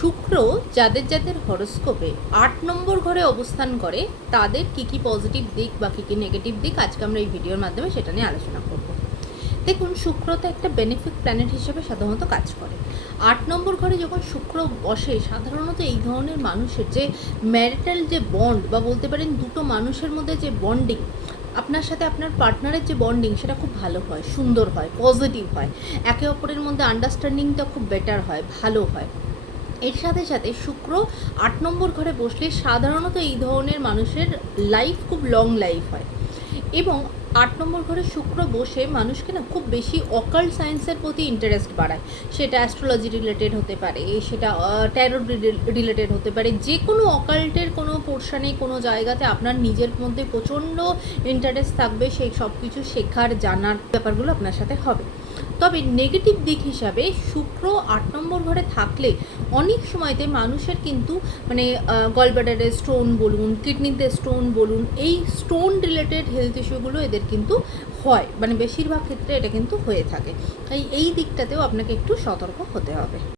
শুক্র যাদের যাদের হরোস্কোপে 8 নম্বর ঘরে অবস্থান করে তাদের কি পজিটিভ দিক বা কি নেগেটিভ দিক আজকে আমরা এই ভিডিওর মাধ্যমে সেটা নিয়ে আলোচনা করব। দেখুন, শুক্র তো একটা বেনিফিক প্ল্যানেট হিসেবে সাধারণত কাজ করে। 8 নম্বর ঘরে যখন শুক্র বসে, সাধারণত এই ধরনের মানুষের যে ম্যারিটাল যে বন্ড বা বলতে পারেন দুটো মানুষের মধ্যে যে বন্ডিং, আপনার সাথে আপনার পার্টনারের যে বন্ডিং সেটা খুব ভালো হয়, সুন্দর হয়, পজিটিভ হয়, একে অপরের মধ্যে আন্ডারস্ট্যান্ডিংটা খুব বেটার হয়, ভালো হয়। এর সাথে সাথে শুক্র 8 নম্বর ঘরে বসলে সাধারণত এই ধরনের মানুষের লাইফ খুব লং লাইফ হয়। এবং 8 নম্বর ঘরে শুক্র বসে মানুষকে না খুব বেশি অকাল্ট সায়েন্সের প্রতি ইন্টারেস্ট বাড়ায়। সেটা অ্যাস্ট্রোলজি রিলেটেড হতে পারে, সেটা ট্যারো রিলেটেড হতে পারে, যে কোনো অকাল্টের কোনো পোর্শনে কোনো জায়গাতে আপনার নিজের মধ্যে প্রচণ্ড ইন্টারেস্ট থাকবে, সেই সব কিছু শেখার জানার ব্যাপারগুলো আপনার সাথে হবে। তবে নেগেটিভ দিক হিসাবে শুক্র 8 নম্বর ঘরে থাকলে অনেক সময়তে মানুষের কিন্তু গলব্লাডারে স্টোন বলুন, কিডনিতে স্টোন বলুন, এই স্টোন রিলেটেড হেলথ ইস্যুগুলো এদের কিন্তু হয়, বেশিরভাগ ক্ষেত্রে এটা কিন্তু হয়ে থাকে। তাই এই দিকটাতেও আপনাকে একটু সতর্ক হতে হবে।